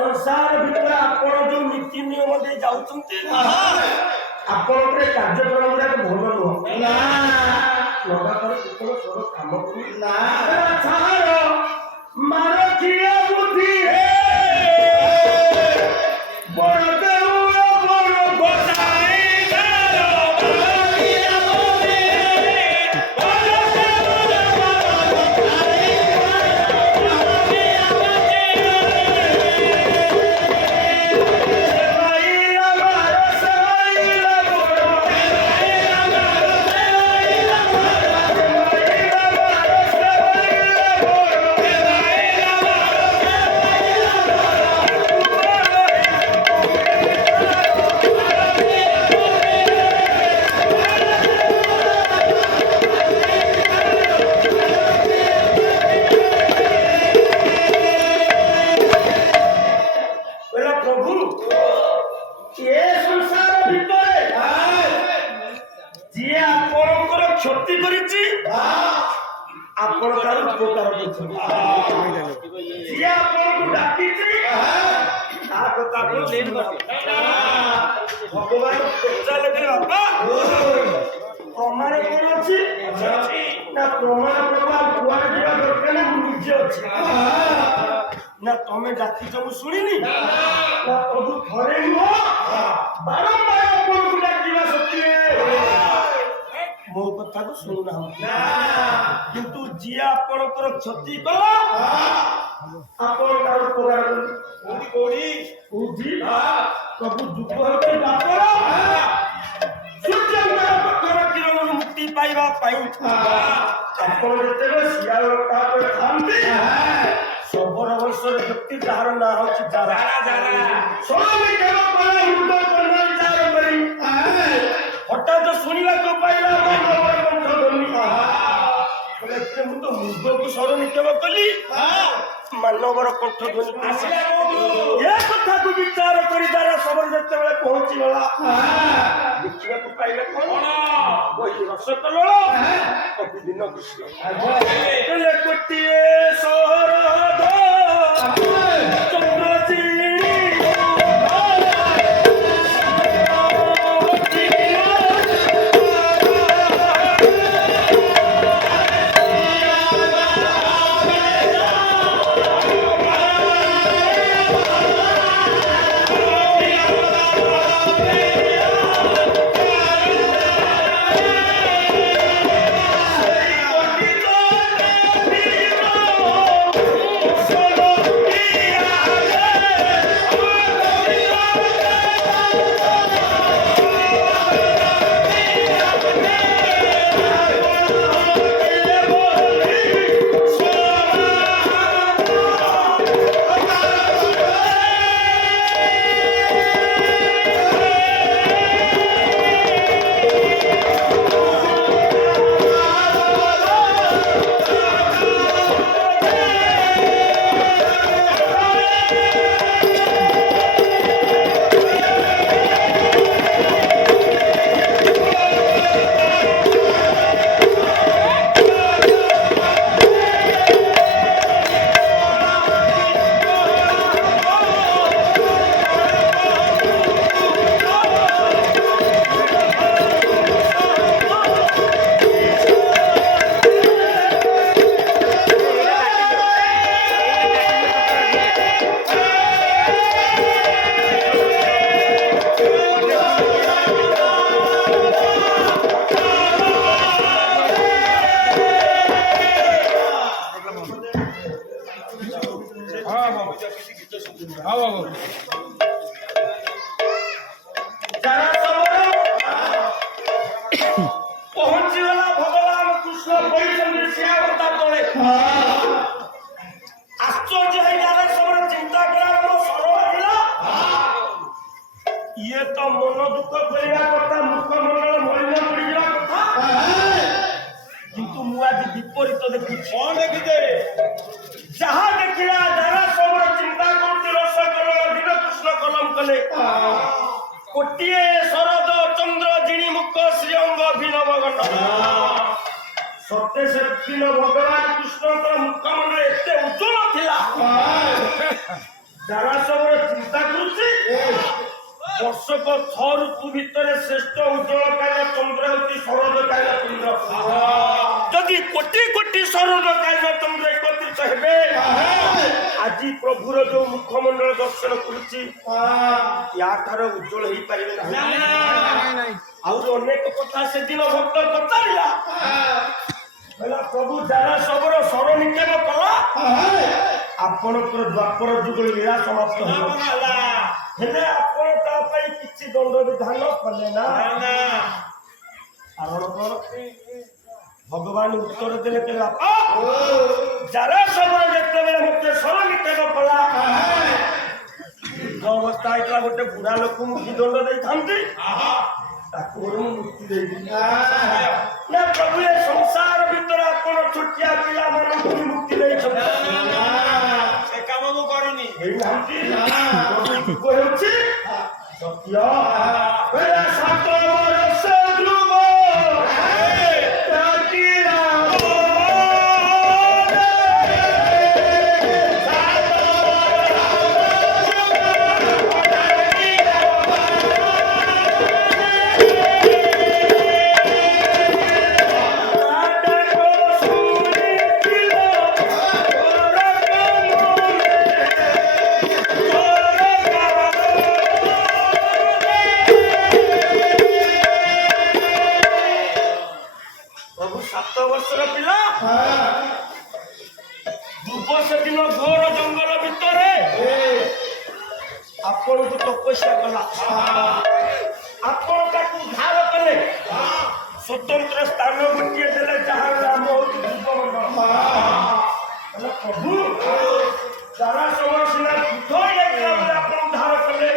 ସଂସାର ଭିତରେ ଆପଣ ଯୋଉ ନୀତି ନିୟମ ଦେଇ ଯାଉଛନ୍ତି ଆପଣଙ୍କର କାର୍ଯ୍ୟକ୍ରମ ଗୁଡାକ ଭଲ ନୁହଁ ଲଗାତାର କେତେବେଳେ ସର କାମ କରୁ ମାର ଝିଅ ବୁଦ୍ଧି ବଡ ଦେଉଳ ବଡ ଗୋସାଇ क्षति करिछि आपण तार उपकार करछन जे आपण को डाकिछि आ कथा को लेन भगवान पचाले के बाबा प्रमाण कोन अछि ना प्रमाण प्रमाण कुआर जीवा दरकार ना निजे अछि ना तमे डाकी जो सुनिनी ना प्रभु थरे हो बारंबार आपण को डाकिवा सत्य मो कथा को सुनुना किंतु जी आपणकर क्षति कला आपण तार उपकार कोडी कोडी उठी प्रभु दुख होते बापर सूर्य पक्षर किरण मुक्ति पाइबा पाई आपण जते सियाल का पे खांती 100 वर्ष व्यक्ति जहार ना होची जारा जारा सोमी केव कोला मुंड करना विचार करी हठात सुनिबा को पाइला मानवर कंठ धरनी बोले ते मु तो मुंड को शरण केव कली मानवर कंठ ध्वनि आसिला ये कथा को विचार करी दारा सबर जते बेले पहुंची गला देखिबा को पाइले कोन कोई रस कलळ प्रतिदिन कृष्ण ले कोटिए सहर द चंद्रजी ये तो मन दुख करिया कथा मुखमंडल मलिन पड़िया कथा किंतु मु आज विपरीत देखि कोन देखिते जहां देखिला दारा सबर चिंता करती रस कलम दिन कृष्ण कलम कले कोटिए शरद चंद्र जिणी मुख श्री अंग अभिनव गण सत्य से दिन भगवान कृष्ण का मुखमंडल एते उज्जवल थिला যারা সবরে চিন্তা করছে ବର୍ଷକ 6 ଋତୁ ଭିତରେ ଶ୍ରେଷ୍ଠ ଉଜ୍ଜଳକାୟ ଚନ୍ଦ୍ର ହେଉଛି ଶରଦକାୟ ଚନ୍ଦ୍ର। ଯଦି କୋଟି କୋଟି ଶରଦକାୟ ଚନ୍ଦ୍ର ଏକତ୍ରିତ ହେବେ ଆଜି ପ୍ରଭୁର ଯୋଉ ମୁଖମଣ୍ଡଳ ଦର୍ଶନ କରୁଛି ୟାଠାରୁ ଉଜ୍ଜଳ ହେଇପାରିବେ ନାହିଁ। ଆହୁରି ଅନେକ କଥା ସେଦିନ ଭକ୍ତ ପଚାରିଲା କହିଲା ପ୍ରଭୁ ଯାରା ସବୁର ସ୍ୱର ନିକ୍ଷେପ କଲା ଆପଣଙ୍କର ଦ୍ୱାପର ଯୁଗ ଲୀଳା ସମାପ୍ତ ହେଲା ହେଲେ ଆପଣ ତା ପାଇଁ କିଛି ଦଣ୍ଡ ବିଧାନ କଲେ ନା କାରଣ କଣ ଭଗବାନ ଉତ୍ତର ଦେଲେ କହିଲେ ଯାରା ସବୁର ଯେତେବେଳେ ମତେ ସ୍ୱର ନିକ୍ଷେପ କଲା ଅବସ୍ଥା ହେଇଥିଲା ଗୋଟେ ବୁଢା ଲୋକଙ୍କୁ କି ଦଣ୍ଡ ଦେଇଥାନ୍ତି ତାକୁ ମୁକ୍ତି ଦେଇଥିଲି ନା ପ୍ରଭୁ ଏ ସଂସାର ଭିତରେ ଆପଣ ଛୋଟିଆ ପିଲାମାନଙ୍କୁ ମୁକ୍ତି ଦେଇଛନ୍ତି ସେ କାମ ମୁଁ କରୁନି ହେଇନାହାନ୍ତି ହେଉଛି ସତ୍ୟ 7 ବର୍ଷ ଧ୍ରୁବ ଆପଣଙ୍କୁ ତପସ୍ୟା କଲା ଆପଣ ତାକୁ ଉଦ୍ଧାର କଲେ ସ୍ୱତନ୍ତ୍ର ସ୍ଥାନ ଗୋଟିଏ ଦେଲେ ଯାହାର ନାମ ହଉଛି ପ୍ରଭୁ ଯାରା ସମୟ ସିନା ଯୁଦ୍ଧ ହେଇଯାଇଥିଲା ବୋଲି ଆପଣ ଉଦ୍ଧାର କଲେ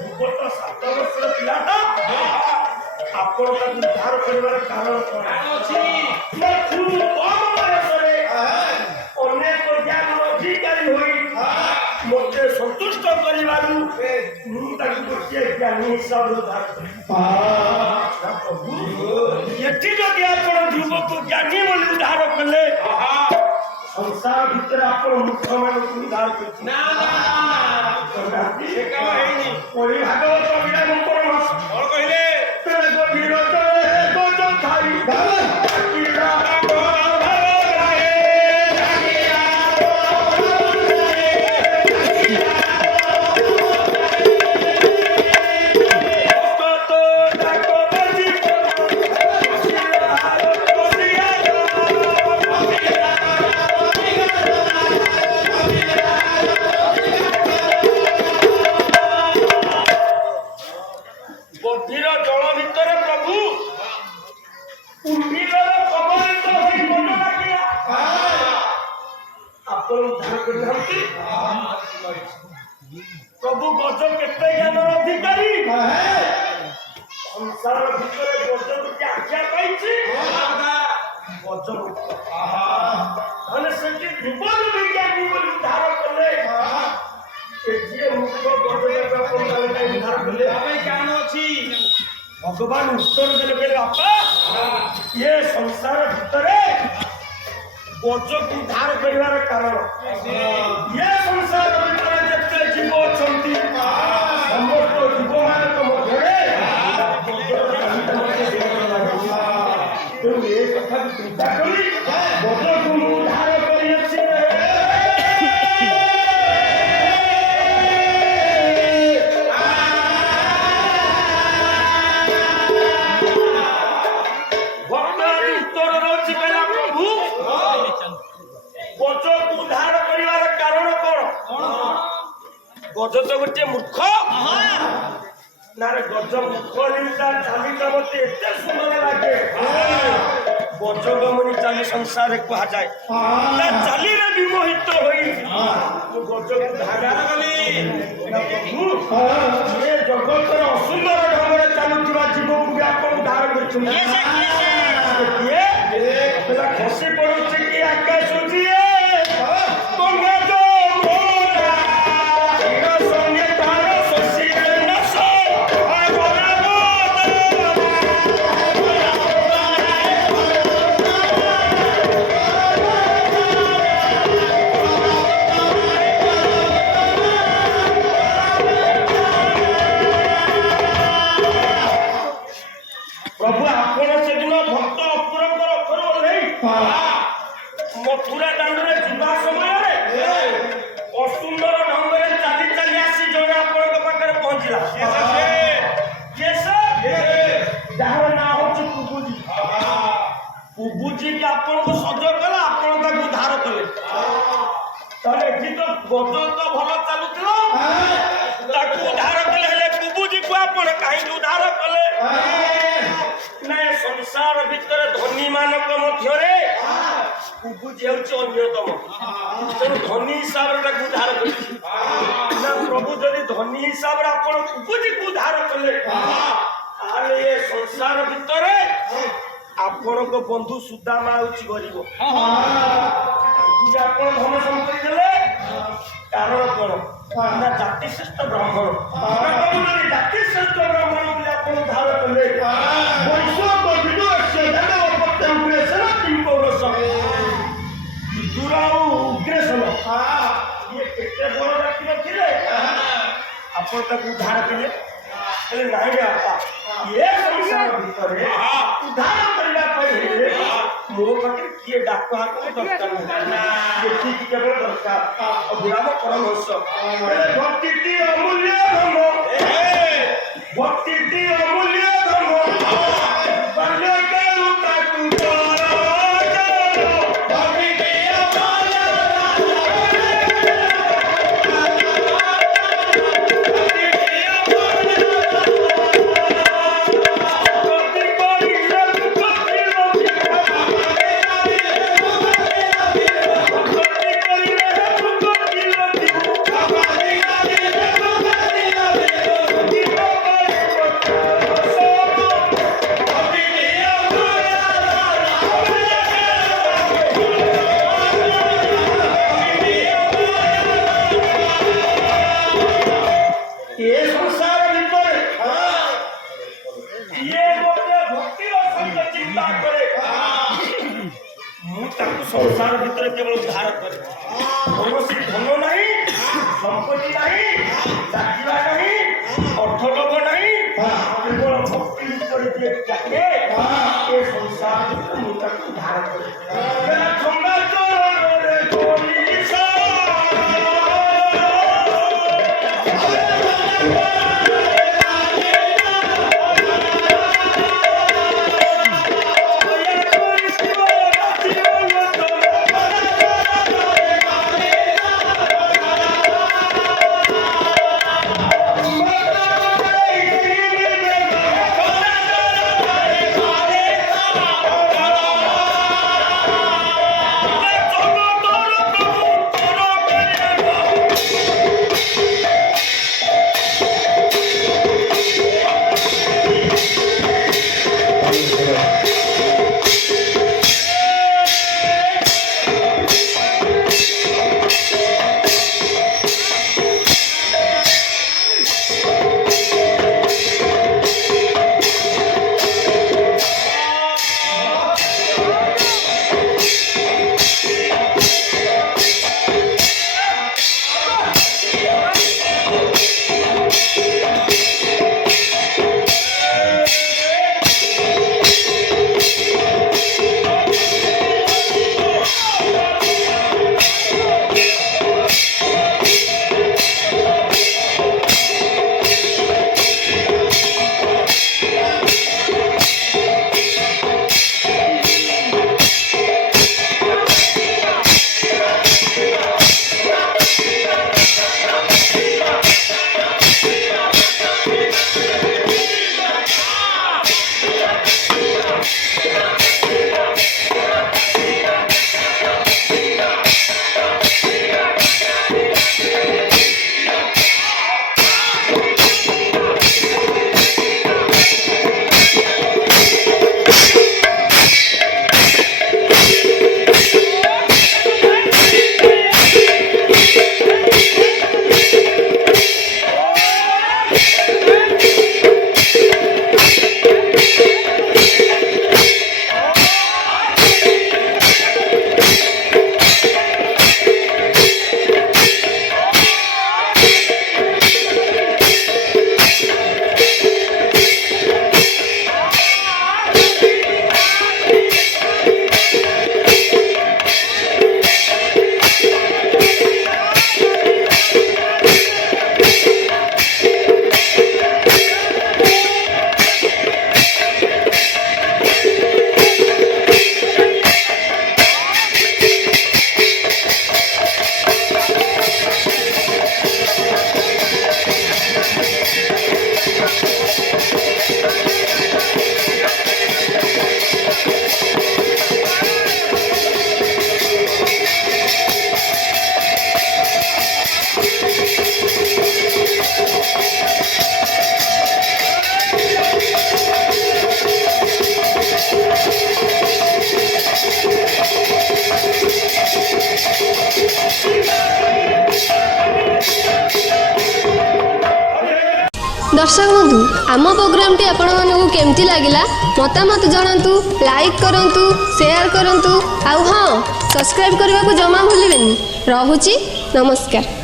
ଭୂପତ 7 ବର୍ଷର ପିଲାଟା ଆପଣ ତାକୁ ଉଦ୍ଧାର କରିବାର କାରଣ କଣ ଅଛି ଖୁବ୍ କମ ବୟସରେ ଅନେକ ଜ୍ଞାନ ଅଧିକାରୀ ହୋଇ ମୋତେ ସନ୍ତୁଷ୍ଟ କରିବାରୁ ମୁଁ ତାକୁ ଗୋଟିଏ ଜ୍ଞାନୀ ହିସାବରେ ଉଦ୍ଧାର କଲି ଏଠି ଯଦି ଆପଣ ଧ୍ରୁବକୁ ଜ୍ଞାନୀ ବୋଲି ଉଦ୍ଧାର କଲେ ସଂସାର ଭିତରେ ଆପଣ ମୂର୍ଖମାନଙ୍କୁ ଉଦ୍ଧାର କରିଛନ୍ତି ଭାଗବତ ବିରାମ ପରମାସ କଣ କହିଲେ प्रभु गज केते ज्ञान अधिकारी संसार भितर गज गोटे आज्ञा पाइछि गज से ध्रुवन विज्ञानी बोली उद्धार कले जे मुख गज उद्धार कले ज्ञान अच्छी भगवान उत्तर देले बापा ये संसार भितर गज को उद्धार कर कारण ये संसार भितर जिते जीव अच्छा समस्त जीव मान मध्य तेणु ये कथा चिंता करी गज को उद्धार कर गज तो गोटे मूर्ख ना गज मूर्ख चालिका मत एत सुंदर लगे गज गमनी चाली संसार कह जाए चाली विमोहित गज जगतर असुंदर ढंग से चलुवा जीव को भी आप उद्धार कर खसी पड़ुचे कि आकाश ମଥୁରା ଦାଣ୍ଡରେ ଯିବା ସମୟରେ ଅସୁନ୍ଦର ଢଙ୍ଗରେ ଚାଲି ଚାଲି ଆସି ଜଣେ ଆପଣଙ୍କ ପାଖରେ ପହଞ୍ଚିଲା। ଯାହାର ନାଁ ହଉଛି କୁବୁଜି। କୁବୁଜି କି ଆପଣଙ୍କୁ ସଜ କଲା, ଆପଣ ତାକୁ ଉଦ୍ଧାର କଲେ। ତାହେଲେ ଏଠି ତ ଗଜ ତ ଭଲ ଚାଲୁଥିଲା, ତାକୁ ଉଦ୍ଧାର କଲେ, ହେଲେ କୁବୁଜିକୁ ଆପଣ କାହିଁକି ଉଦ୍ଧାର କଲେ? ନାଇଁ, ସଂସାର ଭିତରେ ଧନୀ ମାନଙ୍କ ମଧ୍ୟରେ କୁବୁଜି ହେଉଛି ଅନ୍ୟତମ। ତେଣୁ ଧନୀ ହିସାବରେ ତାକୁ ଉଦ୍ଧାର କରିଛି। ନା ପ୍ରଭୁ, ଯଦି ଧନୀ ହିସାବରେ ଆପଣ କୁବୁଜିକୁ ଉଦ୍ଧାର କଲେ, ତାହେଲେ ଏ ସଂସାର ଭିତରେ ଆପଣଙ୍କ ବନ୍ଧୁ ସୁଦାମା ହେଉଛି ଗରିବ। ଆପଣ ଧନ ସମ୍ପତ୍ତି ଦେଲେ, କାରଣ କଣ? ନା ଜାତି ଶ୍ରେଷ୍ଠ ବ୍ରାହ୍ମଣ। ଜାତି ଶ୍ରେଷ୍ଠ ବ୍ରାହ୍ମଣ ବୋଲି ଆପଣ ଉଦ୍ଧାର କଲେ। କେତେ ବଡ ଜାତି ନଥିଲେ, ଆପଣ ତାକୁ ଉଦ୍ଧାର କଲେ। ହେଲେ ନାଇଁ ବାପା, ଏ ସଂସାର ଭିତରେ ଉଦ୍ଧାର କରିବା ପାଇଁ ହେଲେ ମୋ ପାଖରେ କିଏ ଡାକ ହାକ ଦରକାର ନାହିଁ, ଏଠିକି କେବଳ ଦରକାର ଅଭିରାମ ପରମହଂସ। ଭକ୍ତିଟି ଅମୂଲ୍ୟ ଧନ, ଭକ୍ତିଟି ଅମୂଲ୍ୟ ଧନ, ବାଲ୍ୟକାଳୁ ତାକୁ ସଂସାର ଭିତରେ କେବଳ ଉଦ୍ଧାର କରେ। କୌଣସି ଧନ ନାହିଁ, ସମ୍ପତ୍ତି ନାହିଁ, ଚାକିରା ନାହିଁ, ଅର୍ଥ ଲୋଭ ନାହିଁ, କେବଳ ଭକ୍ତି ଭିତରେ ଯିଏ ଡାକେ, ଏ ସଂସାର ଭିତରେ ମୁଁ ତାକୁ ଉଦ୍ଧାର କରେ। दर्शक बंधु आम प्रोग्राम टी आपण मानक केमती लगिला मतामत जणांतु लाइक करंतु शेयर करंतु आउ हाँ सब्सक्राइब करने को जमा भूलिबेनी। रहुची नमस्कार।